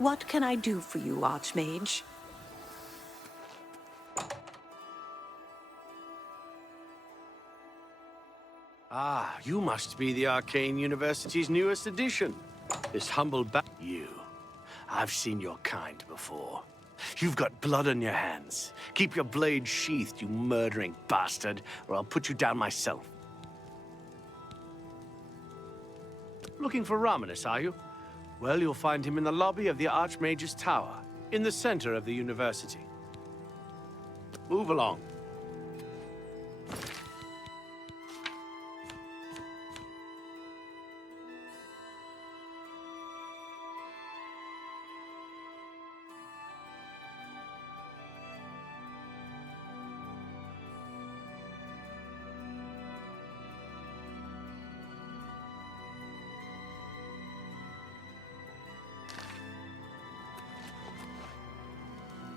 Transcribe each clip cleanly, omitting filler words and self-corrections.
What can I do for you, Archmage? Ah, you must be the Arcane University's newest addition. This humble you. I've seen your kind before. You've got blood on your hands. Keep your blade sheathed, you murdering bastard, or I'll put you down myself. Looking for Romanus, are you? Well, you'll find him in the lobby of the Archmage's Tower, in the center of the university. Move along.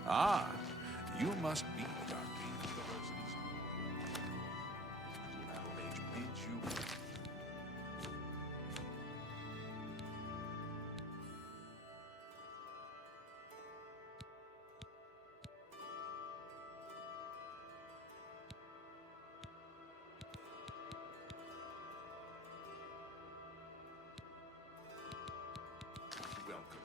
Ah, you must be the Arcane University's battle mage bids you. Welcome.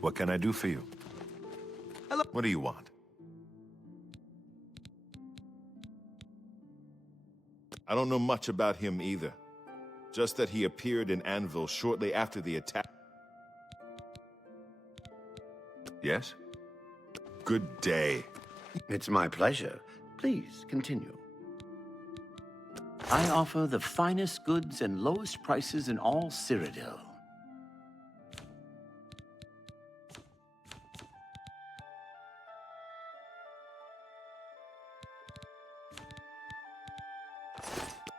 What can I do for you? Hello. What do you want? I don't know much about him either. Just that he appeared in Anvil shortly after the attack. Yes? Good day. It's my pleasure. Please, continue. I offer the finest goods and lowest prices in all Cyrodiil.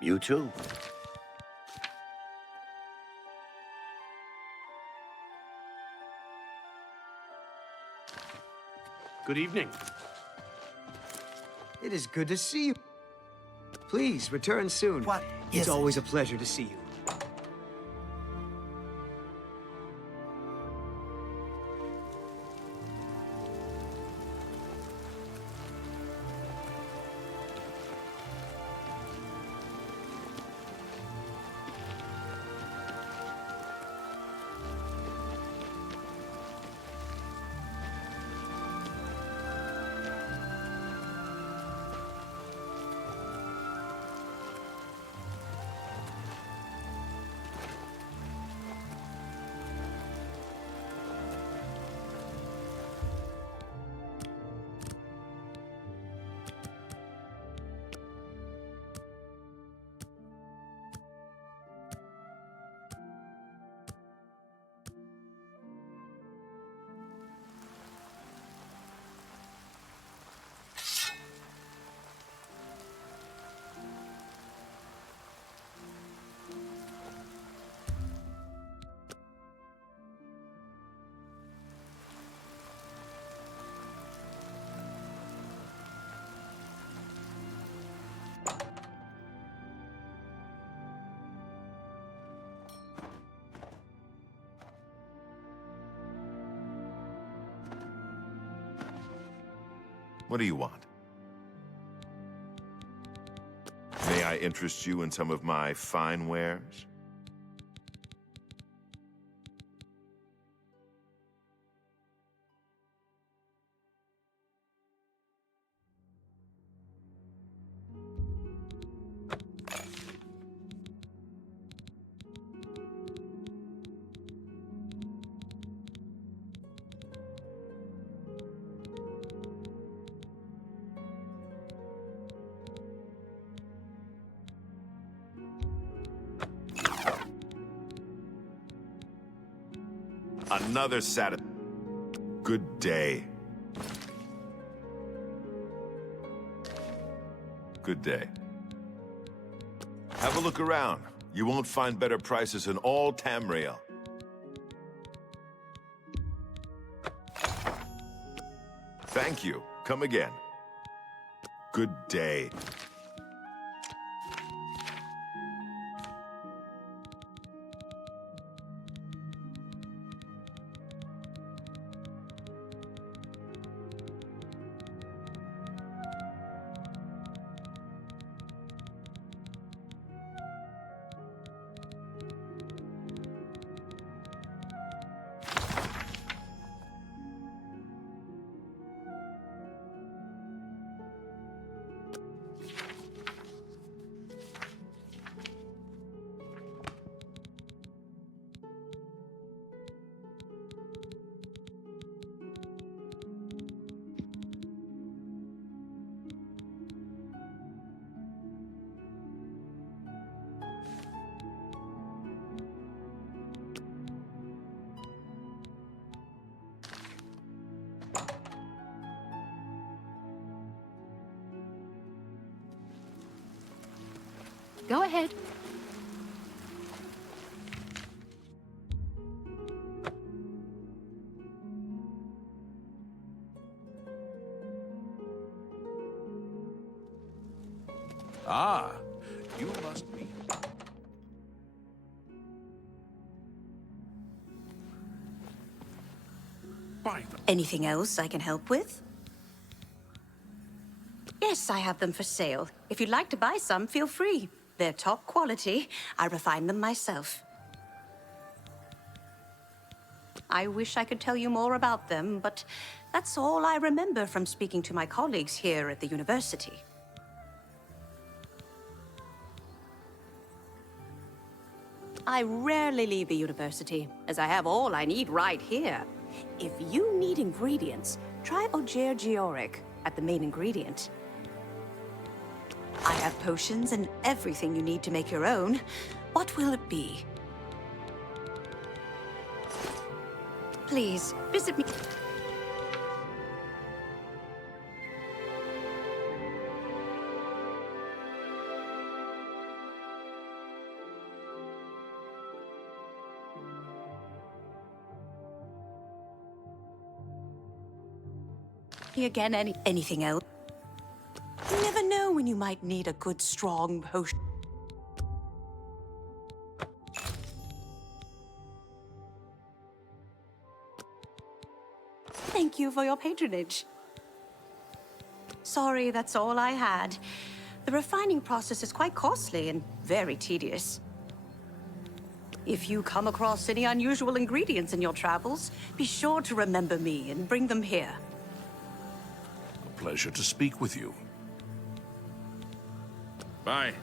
You too. Good evening. It is good to see you. Please, return soon. What It's is it? always a pleasure to see you. What do you want? May I interest you in some of my fine wares? Another Saturday. Good day. Good day. Have a look around. You won't find better prices in all Tamriel. Thank you. Come again. Good day. Go ahead. Ah, you must be. By the Anything else I can help with? Yes, I have them for sale. If you'd like to buy some, feel free. They're top quality. I refine them myself. I wish I could tell you more about them, but that's all I remember from speaking to my colleagues here at the university. I rarely leave the university, as I have all I need right here. If you need ingredients, try Ogier Georic at the main ingredient. I have potions and everything you need to make your own. What will it be? Please, visit me. Again, anything else? You never know when you might need a good, strong potion. Thank you for your patronage. Sorry, that's all I had. The refining process is quite costly and very tedious. If you come across any unusual ingredients in your travels, be sure to remember me and bring them here. A pleasure to speak with you. Bye.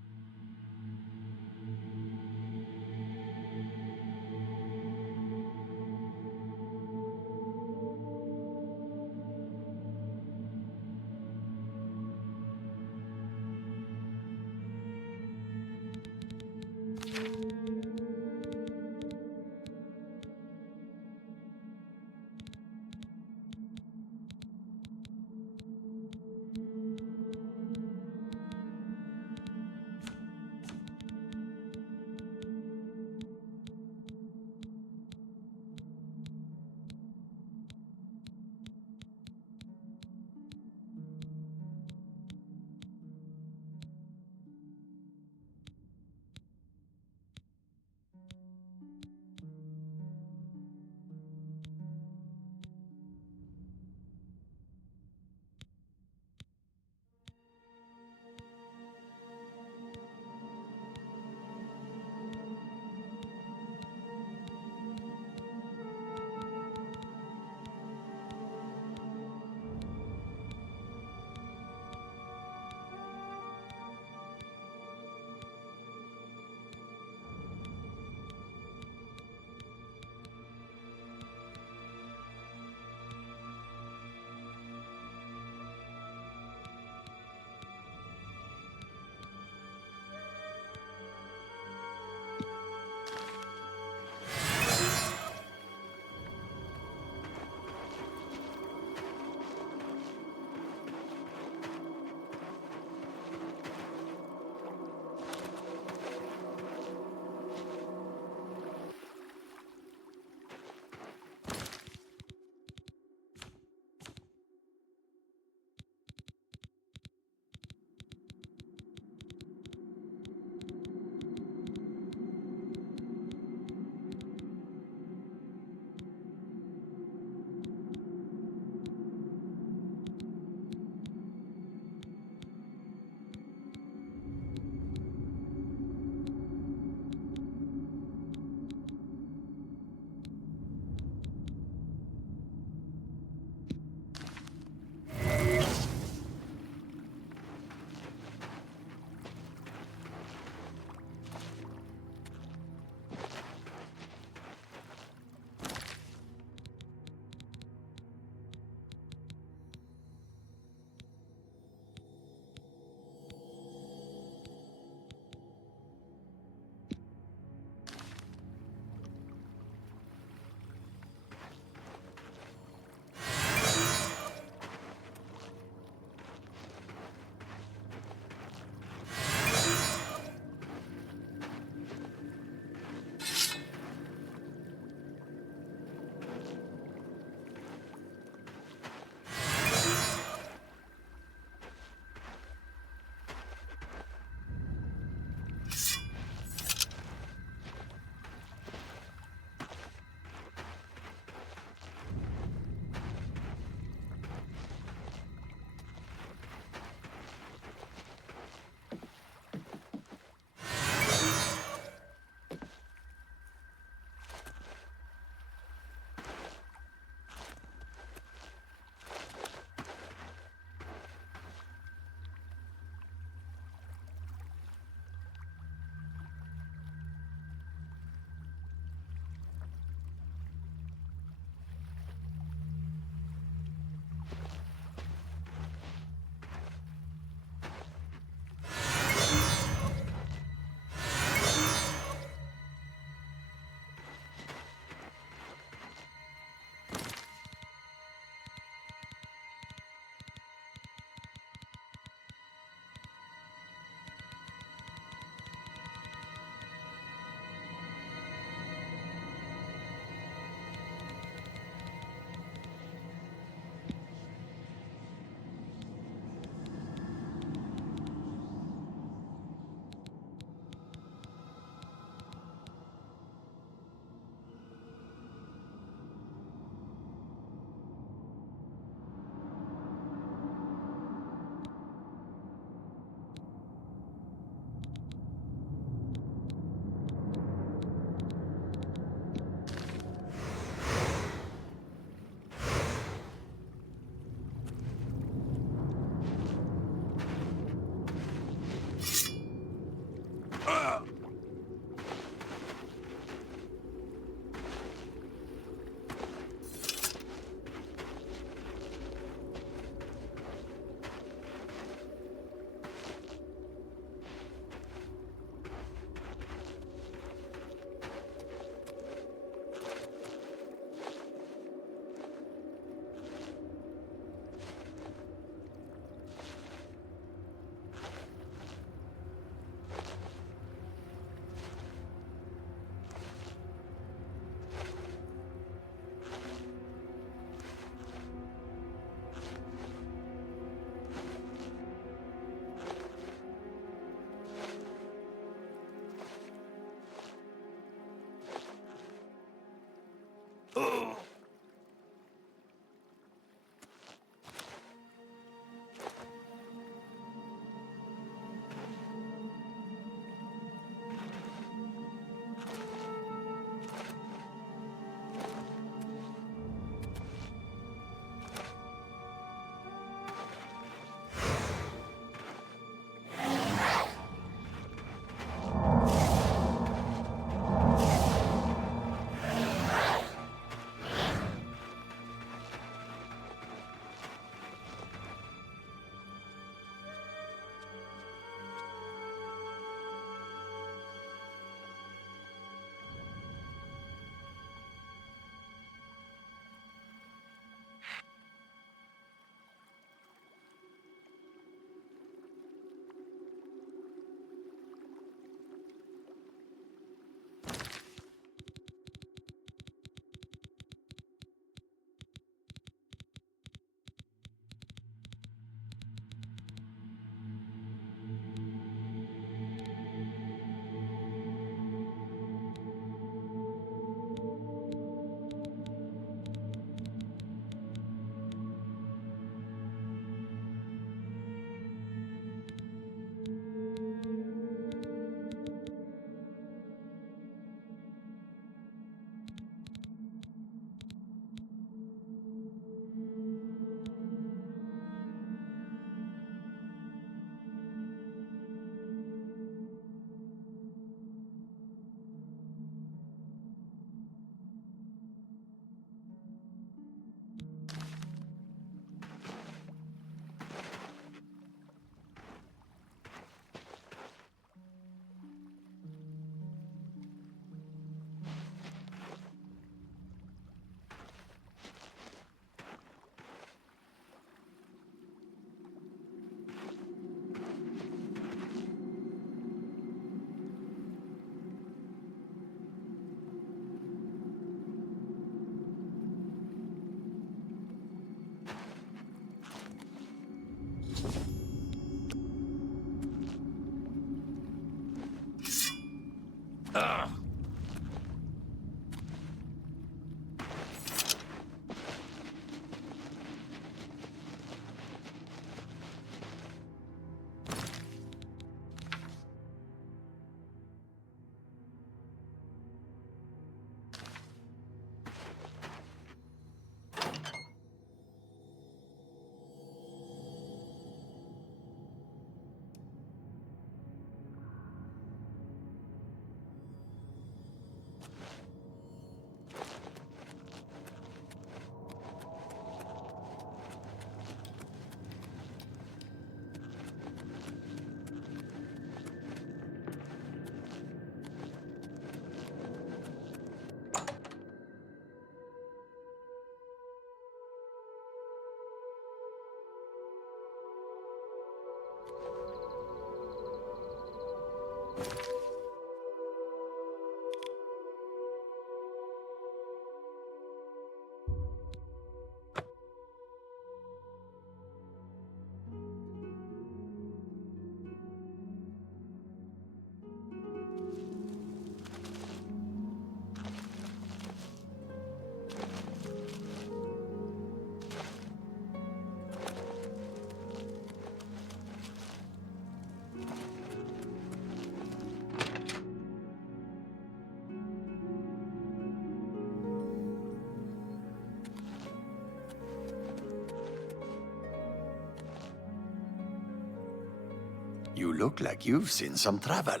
You look like you've seen some travel.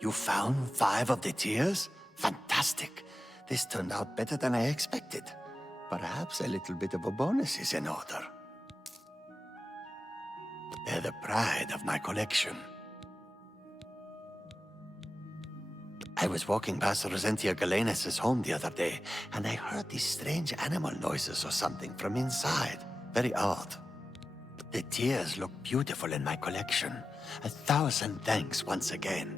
You found 5 of the tears? Fantastic. This turned out better than I expected. Perhaps a little bit of a bonus is in order. They're the pride of my collection. I was walking past Rosentia Galenis' home the other day, and I heard these strange animal noises or something from inside. Very odd. The tears look beautiful in my collection. 1,000 thanks once again.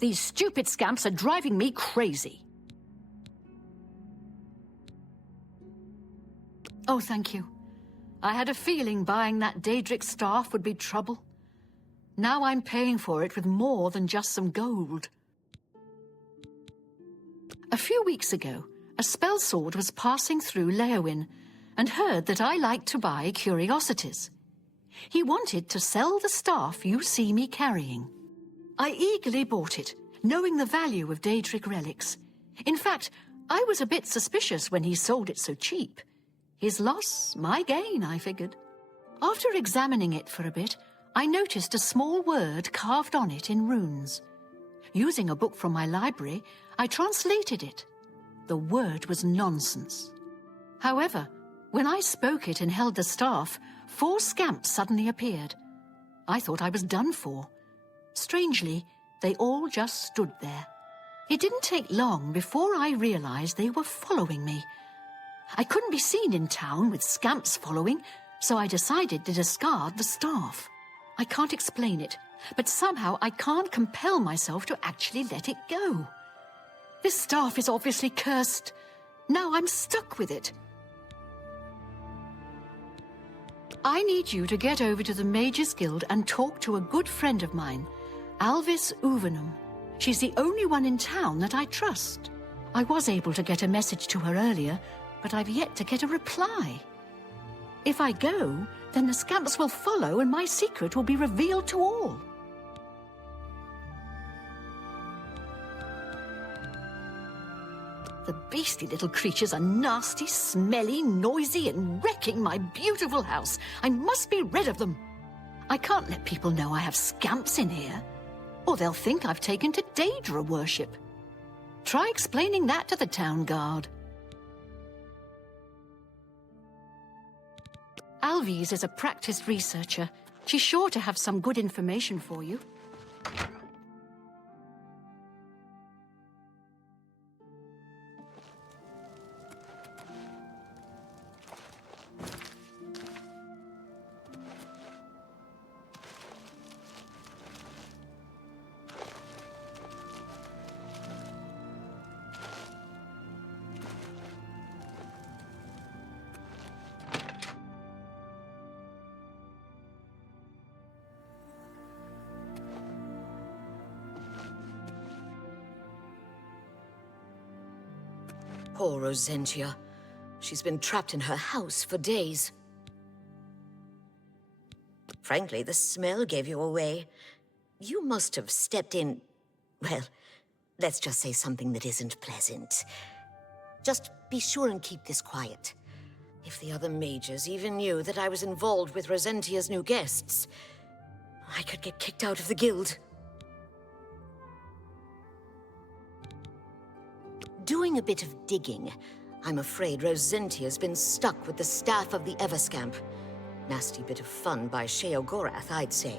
These stupid scamps are driving me crazy. Oh, thank you. I had a feeling buying that Daedric staff would be trouble. Now I'm paying for it with more than just some gold. A few weeks ago, a spell sword was passing through Leowin and heard that I liked to buy curiosities. He wanted to sell the staff you see me carrying. I eagerly bought it, knowing the value of Daedric relics. In fact, I was a bit suspicious when he sold it so cheap. His loss, my gain, I figured. After examining it for a bit, I noticed a small word carved on it in runes. Using a book from my library, I translated it. The word was nonsense. However, when I spoke it and held the staff, 4 scamps suddenly appeared. I thought I was done for. Strangely, they all just stood there. It didn't take long before I realized they were following me. I couldn't be seen in town with scamps following, so I decided to discard the staff. I can't explain it, but somehow I can't compel myself to actually let it go. This staff is obviously cursed. Now I'm stuck with it. I need you to get over to the Mages Guild and talk to a good friend of mine, Alvis Uvenum. She's the only one in town that I trust. I was able to get a message to her earlier, but I've yet to get a reply. If I go, then the scamps will follow and my secret will be revealed to all. The beastly little creatures are nasty, smelly, noisy, and wrecking my beautiful house. I must be rid of them. I can't let people know I have scamps in here, or they'll think I've taken to Daedra worship. Try explaining that to the town guard. Alvis is a practiced researcher. She's sure to have some good information for you. Poor Rosentia. She's been trapped in her house for days. Frankly, the smell gave you away. You must have stepped in... well, let's just say something that isn't pleasant. Just be sure and keep this quiet. If the other mages even knew that I was involved with Rosentia's new guests, I could get kicked out of the guild. Doing a bit of digging, I'm afraid Rosentia's been stuck with the staff of the Everscamp. Nasty bit of fun by Sheogorath, I'd say.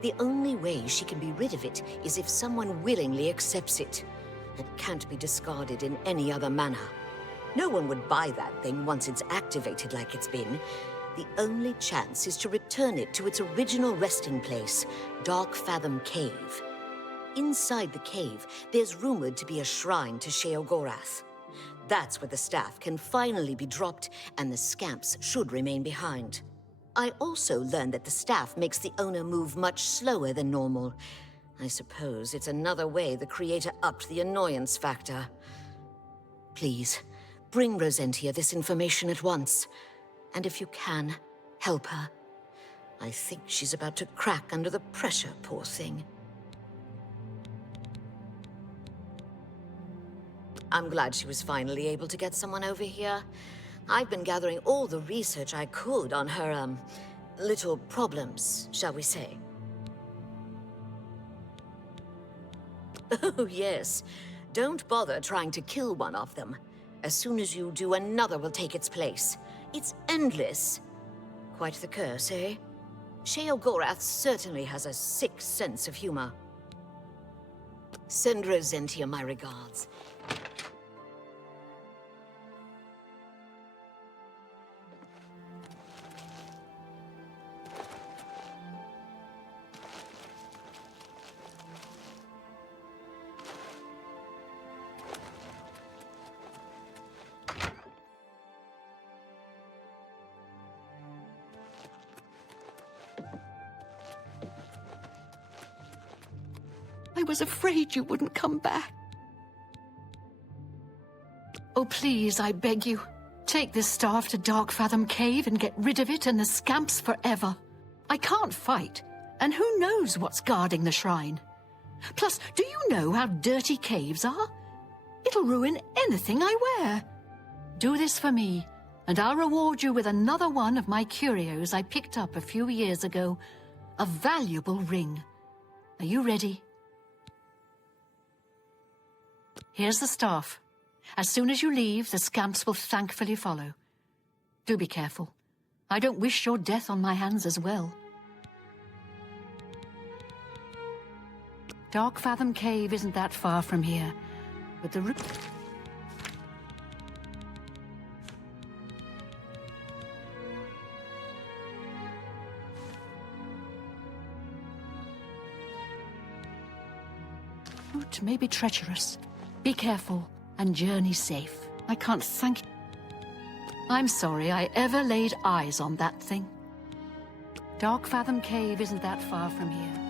The only way she can be rid of it is if someone willingly accepts it. It can't be discarded in any other manner. No one would buy that thing once it's activated like it's been. The only chance is to return it to its original resting place, Dark Fathom Cave. Inside the cave, there's rumored to be a shrine to Sheogorath. That's where the staff can finally be dropped, and the scamps should remain behind. I also learned that the staff makes the owner move much slower than normal. I suppose it's another way the creator upped the annoyance factor. Please, bring Rosentia this information at once. And if you can, help her. I think she's about to crack under the pressure, poor thing. I'm glad she was finally able to get someone over here. I've been gathering all the research I could on her, little problems, shall we say. Oh, yes. Don't bother trying to kill one of them. As soon as you do, another will take its place. It's endless. Quite the curse, eh? Sheogorath certainly has a sick sense of humor. Send Rosentia my regards. I was afraid you wouldn't come back. Oh, please, I beg you. Take this staff to Dark Fathom Cave and get rid of it and the scamps forever. I can't fight, and who knows what's guarding the shrine. Plus, do you know how dirty caves are? It'll ruin anything I wear. Do this for me, and I'll reward you with another one of my curios I picked up a few years ago. A valuable ring. Are you ready? Here's the staff. As soon as you leave, the scamps will thankfully follow. Do be careful. I don't wish your death on my hands as well. Dark Fathom Cave isn't that far from here, but the route... route may be treacherous. Be careful and journey safe. I can't thank you. I'm sorry I ever laid eyes on that thing. Dark Fathom Cave isn't that far from here.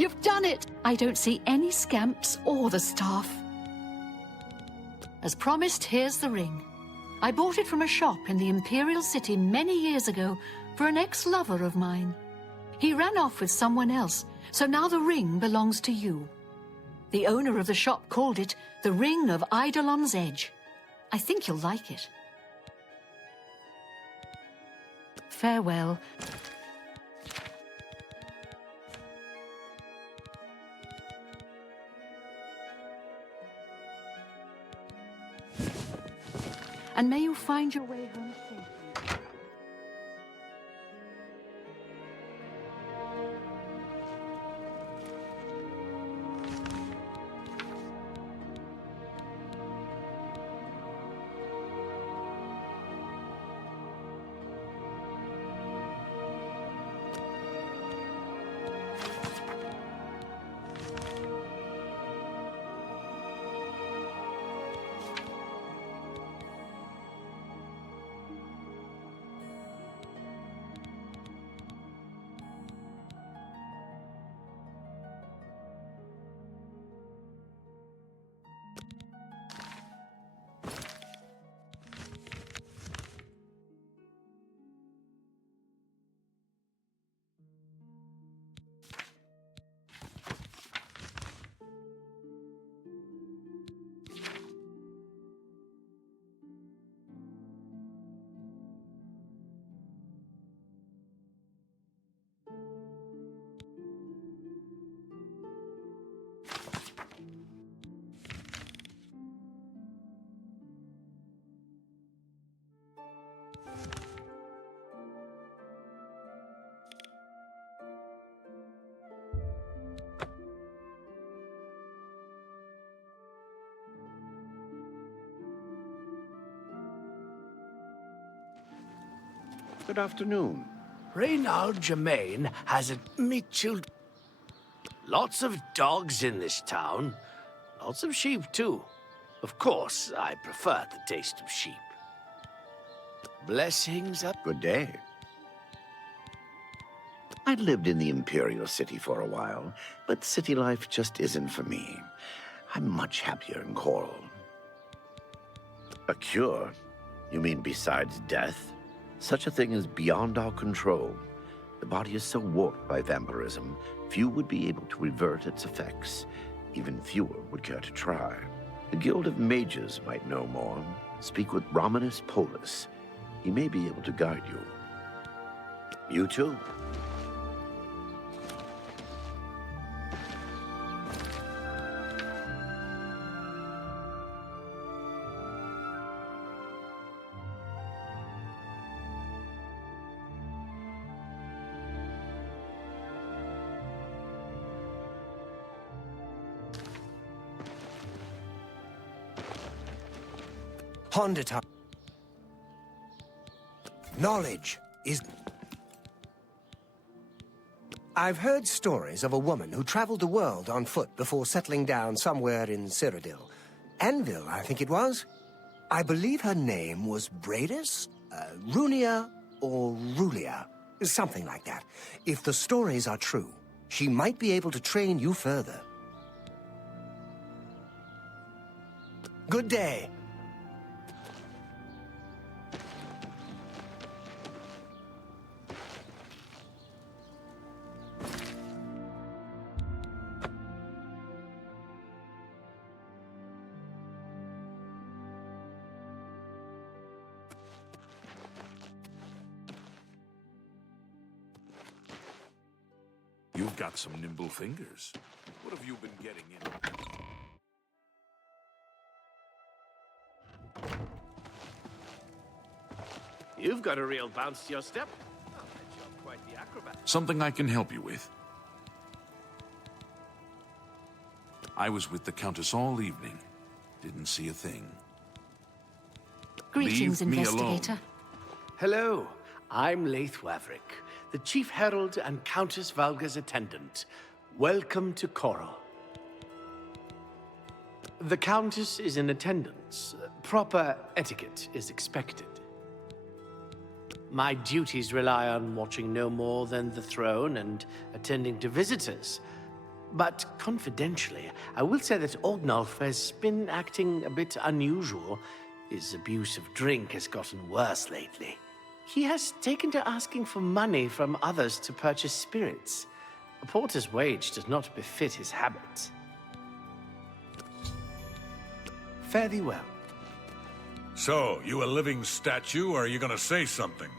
You've done it! I don't see any scamps or the staff. As promised, here's the ring. I bought it from a shop in the Imperial City many years ago for an ex-lover of mine. He ran off with someone else, so now the ring belongs to you. The owner of the shop called it the Ring of Eidolon's Edge. I think you'll like it. Farewell. And may you find your way home safely. Good afternoon. Reynald Germain has admit children. Lots of dogs in this town. Lots of sheep, too. Of course, I prefer the taste of sheep. Blessings up. Good day. I lived in the Imperial City for a while, but city life just isn't for me. I'm much happier in Coral. A cure? You mean besides death? Such a thing is beyond our control. The body is so warped by vampirism, few would be able to revert its effects. Even fewer would care to try. The Guild of Mages might know more. Speak with Romanus Polus. He may be able to guide you. You too. Honda time. Knowledge is... I've heard stories of a woman who traveled the world on foot before settling down somewhere in Cyrodiil. Anvil, I think it was. I believe her name was Bradis, Runia, or Rulia. Something like that. If the stories are true, she might be able to train you further. Good day. You've got some nimble fingers. What have you been getting in? You've got a real bounce to your step. Oh, you're quite the acrobat. Something I can help you with. I was with the Countess all evening. Didn't see a thing. Greetings, Leave me investigator. alone. Hello, I'm Laith Waverick, the Chief Herald and Countess Valga's attendant. Welcome to Coral. The Countess is in attendance. Proper etiquette is expected. My duties rely on watching no more than the throne and attending to visitors. But confidentially, I will say that Ognolf has been acting a bit unusual. His abuse of drink has gotten worse lately. He has taken to asking for money from others to purchase spirits. A porter's wage does not befit his habits. Fare thee well. So, you a living statue, or are you gonna say something?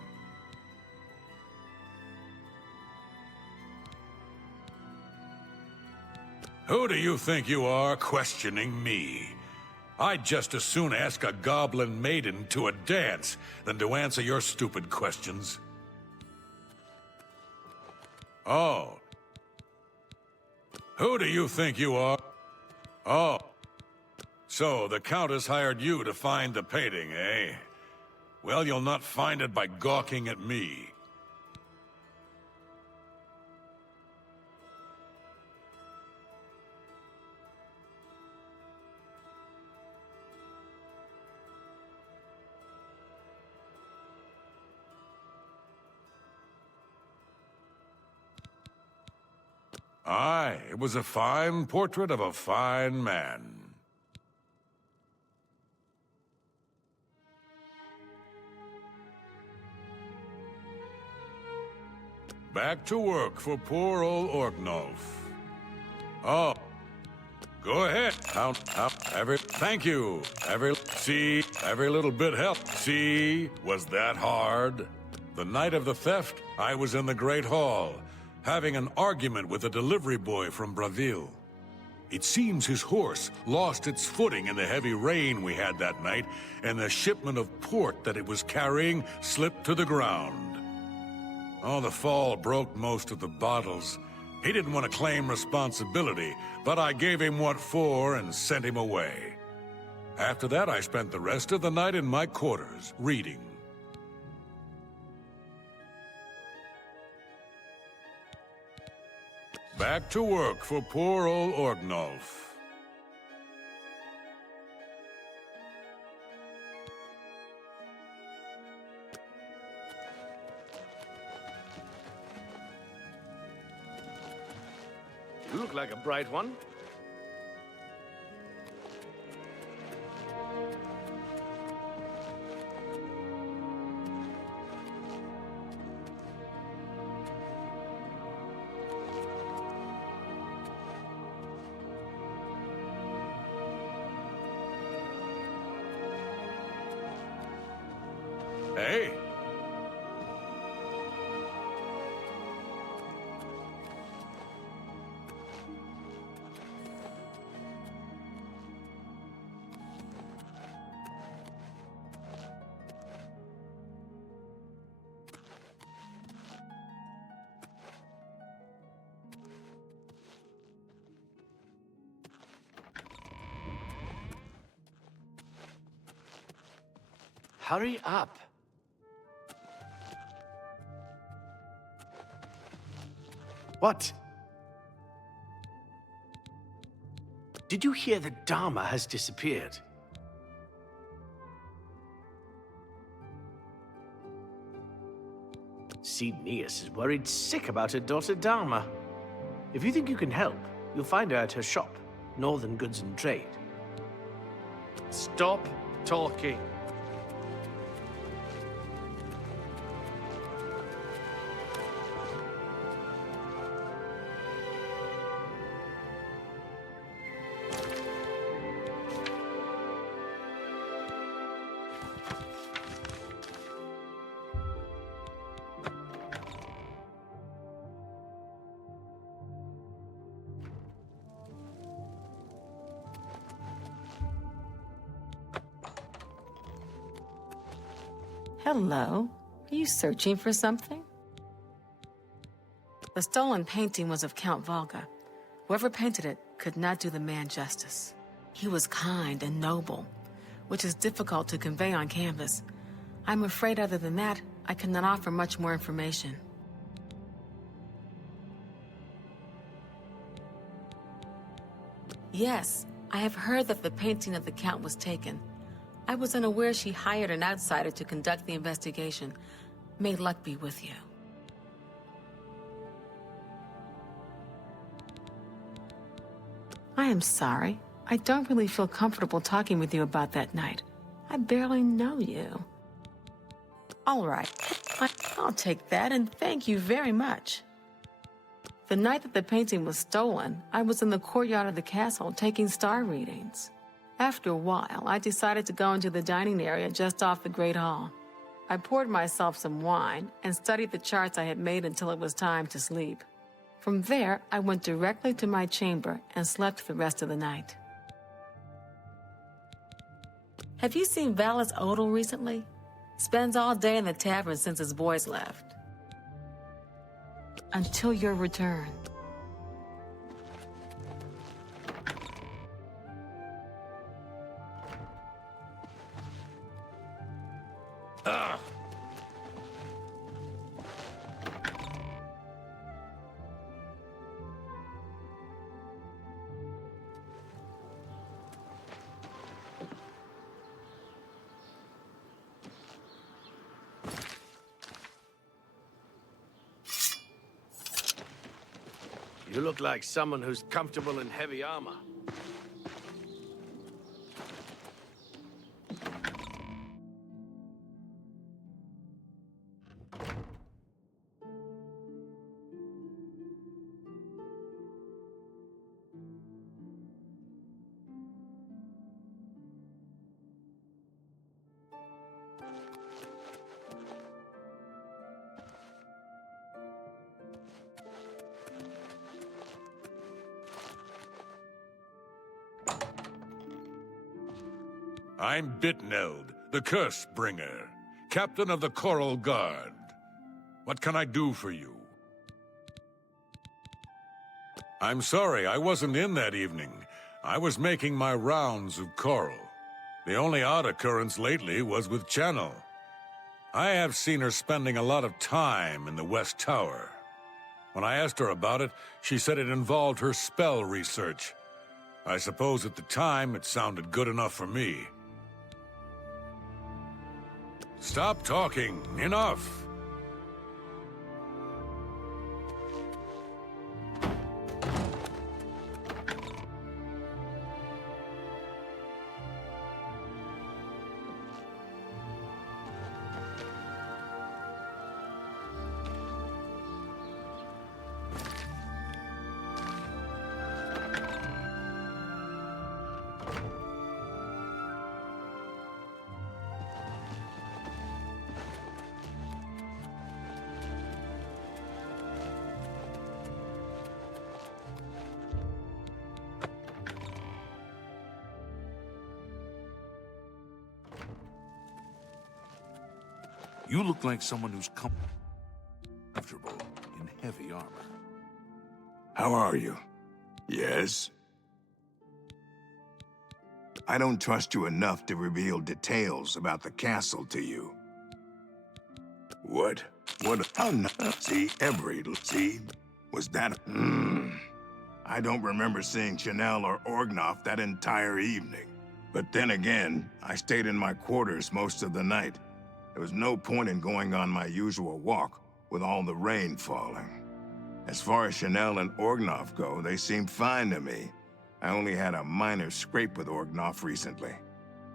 Who do you think you are questioning me? I'd just as soon ask a goblin maiden to a dance than to answer your stupid questions. Oh. Who do you think you are? Oh. So, the Countess hired you to find the painting, eh? Well, you'll not find it by gawking at me. Aye, it was a fine portrait of a fine man. Back to work for poor old Orgnolf. Oh, go ahead. Count thank you. Every little bit helped. See, was that hard? The night of the theft, I was in the Great Hall, having an argument with a delivery boy from Braville. It seems his horse lost its footing in the heavy rain we had that night, and the shipment of port that it was carrying slipped to the ground. Oh, the fall broke most of the bottles. He didn't want to claim responsibility, but I gave him what for and sent him away. After that, I spent the rest of the night in my quarters, reading. Back to work for poor old Orgnolf. You look like a bright one. Hey. Hurry up. What? Did you hear that Dharma has disappeared? Cyrodiil is worried sick about her daughter Dharma. If you think you can help, you'll find her at her shop, Northern Goods and Trade. Stop talking. Hello. Are you searching for something? The stolen painting was of Count Volga. Whoever painted it could not do the man justice. He was kind and noble, which is difficult to convey on canvas. I'm afraid other than that, I cannot offer much more information. Yes, I have heard that the painting of the Count was taken. I was unaware she hired an outsider to conduct the investigation. May luck be with you. I am sorry. I don't really feel comfortable talking with you about that night. I barely know you. All right. I'll take that, and thank you very much. The night that the painting was stolen, I was in the courtyard of the castle taking star readings. After a while, I decided to go into the dining area just off the Great Hall. I poured myself some wine and studied the charts I had made until it was time to sleep. From there, I went directly to my chamber and slept the rest of the night. Have you seen Valis Odal recently? Spends all day in the tavern since his boys left. Until your return. You look like someone who's comfortable in heavy armor. I'm Bitneld, the Curse Bringer, Captain of the Coral Guard. What can I do for you? I'm sorry, I wasn't in that evening. I was making my rounds of Coral. The only odd occurrence lately was with Channel. I have seen her spending a lot of time in the West Tower. When I asked her about it, she said it involved her spell research. I suppose at the time it sounded good enough for me. Stop talking. Enough. You look like someone who's comfortable in heavy armor. How are you? Yes? I don't trust you enough to reveal details about the castle to you. What? What? Oh, no. See, was that? I don't remember seeing Chanel or Orgnoff that entire evening. But then again, I stayed in my quarters most of the night. There was no point in going on my usual walk with all the rain falling. As far as Chanel and Orgnoff go, they seemed fine to me. I only had a minor scrape with Orgnoff recently.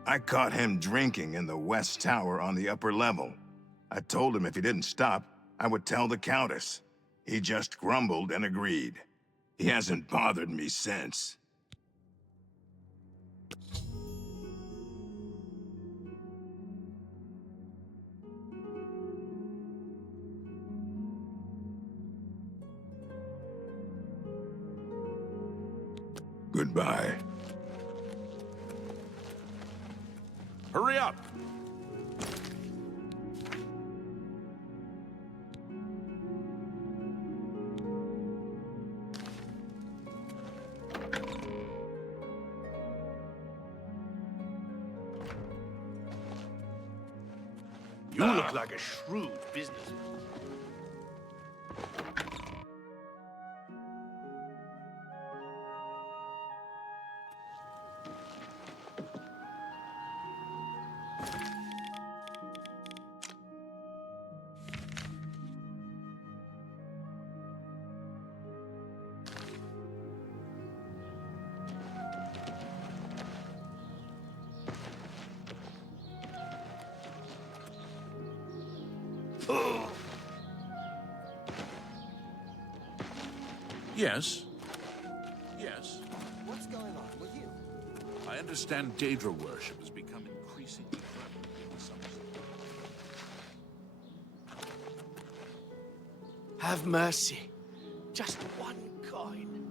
I caught him drinking in the West Tower on the upper level. I told him if he didn't stop, I would tell the Countess. He just grumbled and agreed. He hasn't bothered me since. Goodbye. Hurry up! You look like a shrewd businessman. Yes. Yes. What's going on with you? I understand. understand Daedra worship has become increasingly prevalent in some cities. Have mercy. Just one coin.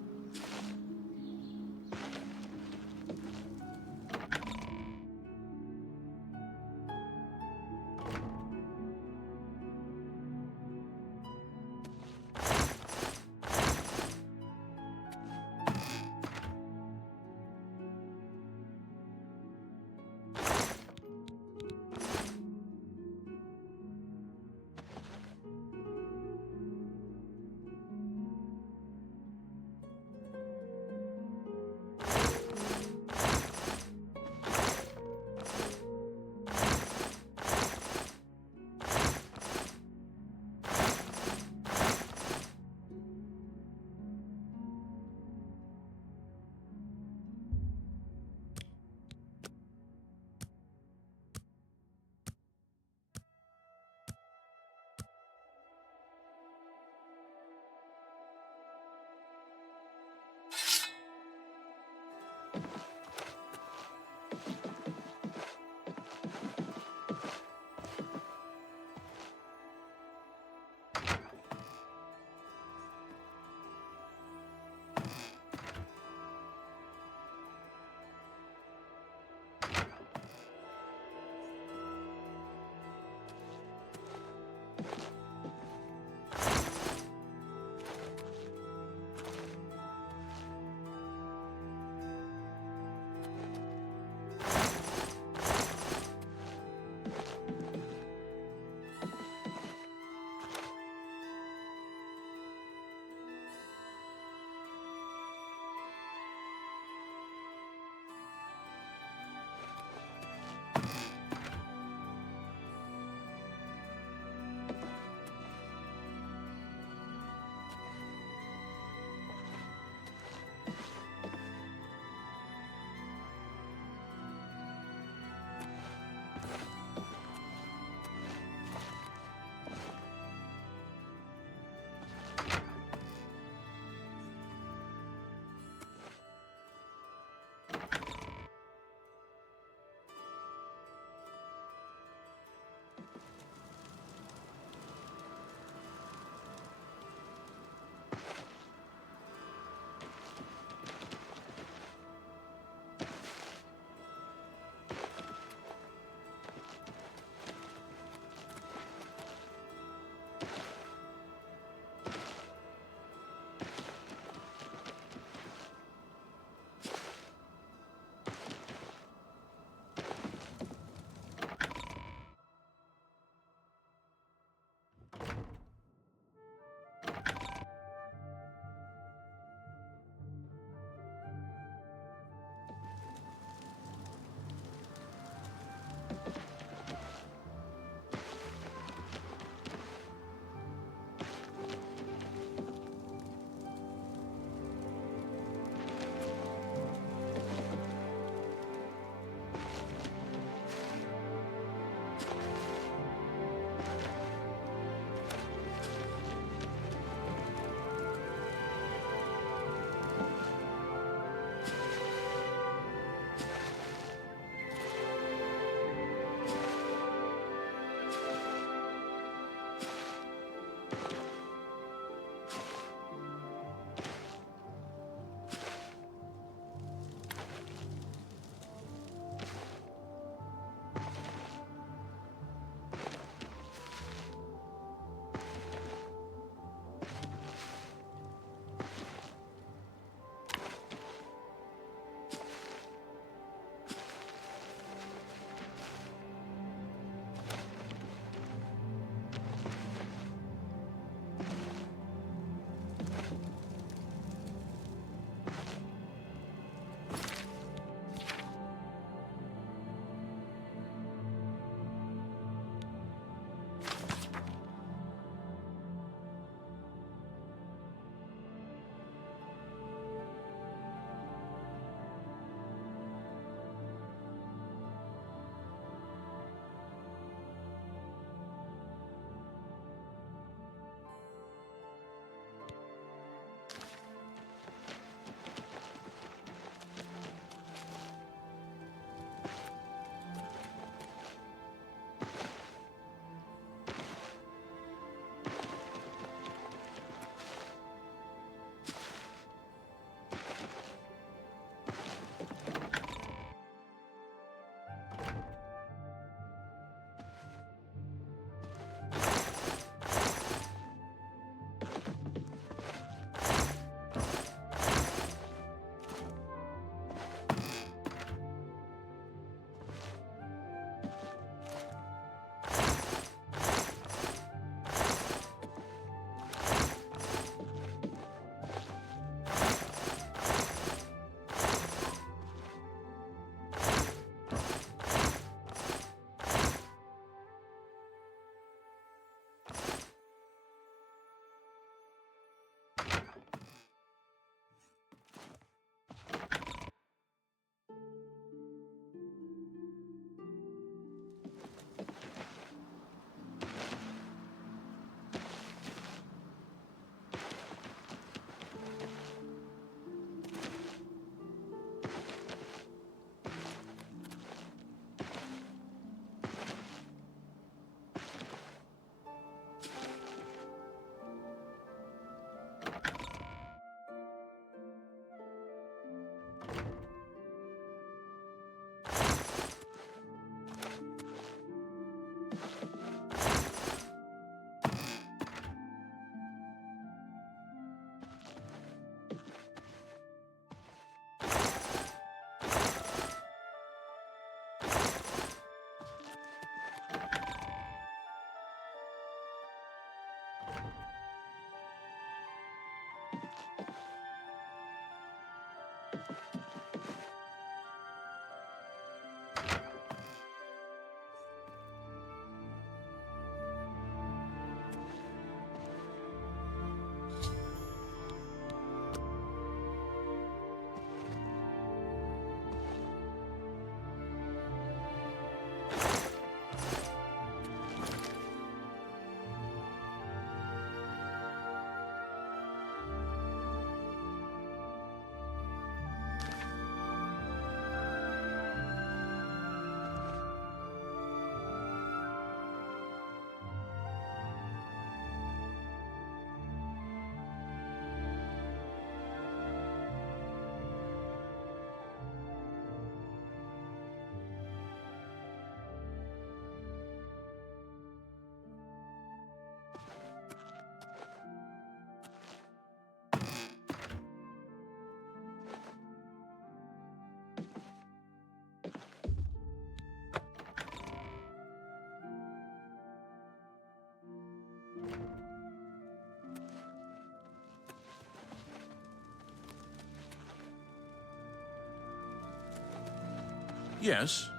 Yes.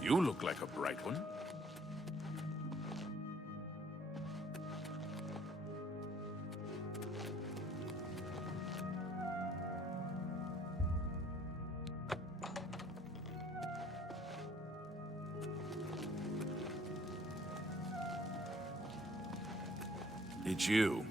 You look like a bright one. It's you.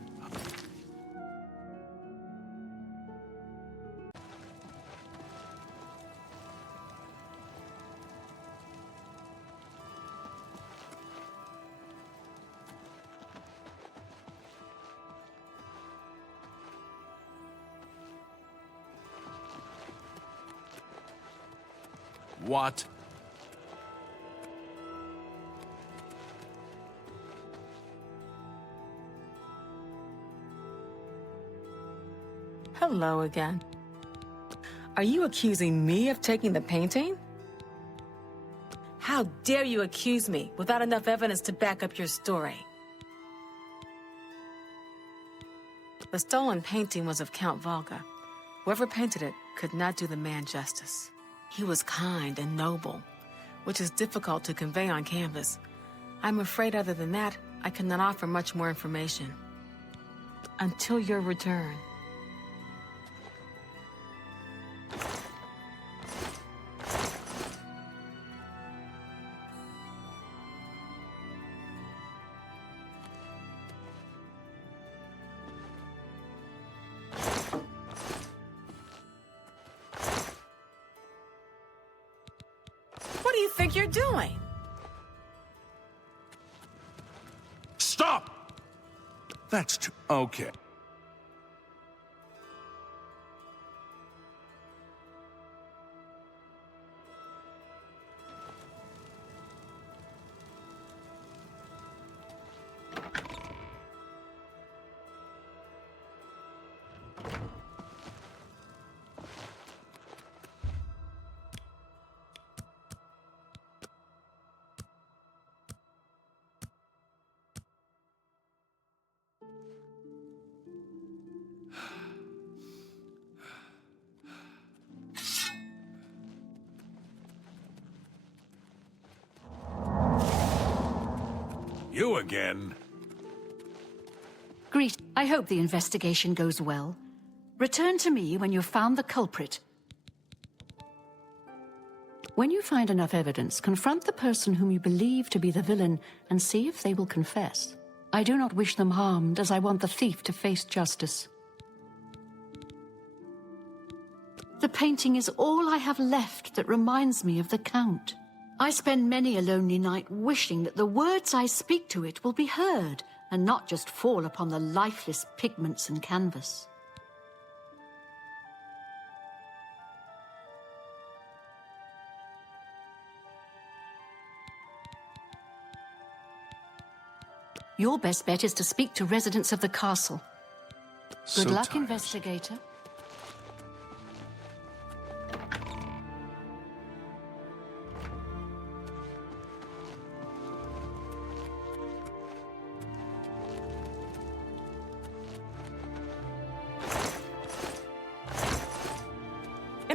What? Hello again. Are you accusing me of taking the painting? How dare you accuse me without enough evidence to back up your story? The stolen painting was of Count Volga. Whoever painted it could not do the man justice. He was kind and noble, which is difficult to convey on canvas. I'm afraid other than that, I cannot offer much more information. Until your return. What do you think you're doing? Stop! That's too... Okay. You again? Greet. I hope the investigation goes well. Return to me when you've found the culprit. When you find enough evidence, confront the person whom you believe to be the villain and see if they will confess. I do not wish them harmed, as I want the thief to face justice. The painting is all I have left that reminds me of the Count. I spend many a lonely night wishing that the words I speak to it will be heard and not just fall upon the lifeless pigments and canvas. Your best bet is to speak to residents of the castle. Good luck, investigator.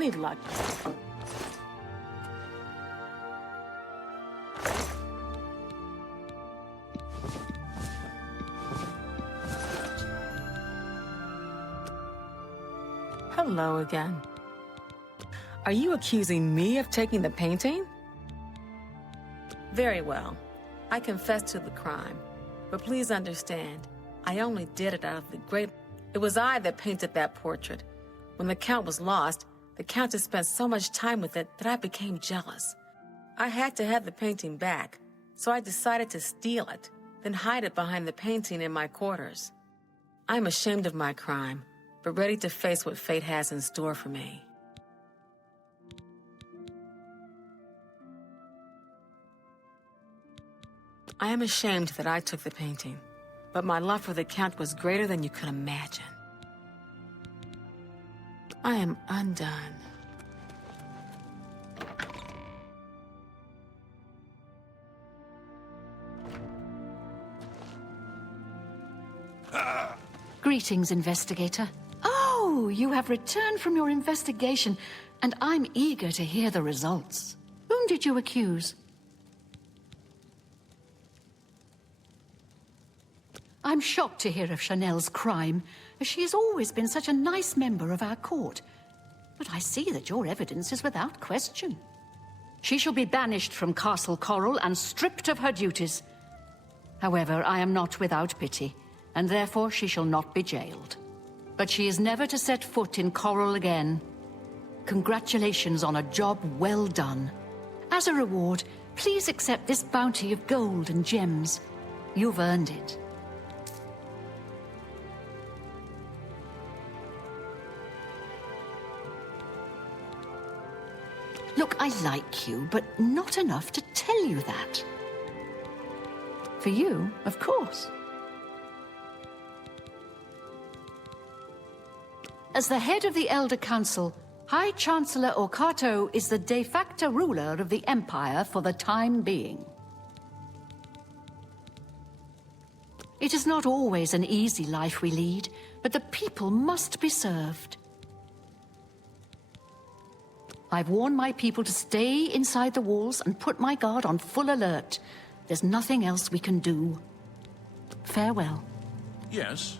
Any luck? Hello again. Are you accusing me of taking the painting? Very well. I confess to the crime. But please understand, I only did it out of the great... It was I that painted that portrait. When the Count was lost, the Countess spent so much time with it that I became jealous. I had to have the painting back, so I decided to steal it, then hide it behind the painting in my quarters. I'm ashamed of my crime, but ready to face what fate has in store for me. I am ashamed that I took the painting, but my love for the Count was greater than you could imagine. I am undone. Greetings, investigator. Oh, you have returned from your investigation, and I'm eager to hear the results. Whom did you accuse? I'm shocked to hear of Chanel's crime, as she has always been such a nice member of our court. But I see that your evidence is without question. She shall be banished from Castle Coral and stripped of her duties. However, I am not without pity, and therefore she shall not be jailed. But she is never to set foot in Coral again. Congratulations on a job well done. As a reward, please accept this bounty of gold and gems. You've earned it. Look, I like you, but not enough to tell you that. For you, of course. As the head of the Elder Council, High Chancellor Orcato is the de facto ruler of the Empire for the time being. It is not always an easy life we lead, but the people must be served. I've warned my people to stay inside the walls and put my guard on full alert. There's nothing else we can do. Farewell. Yes,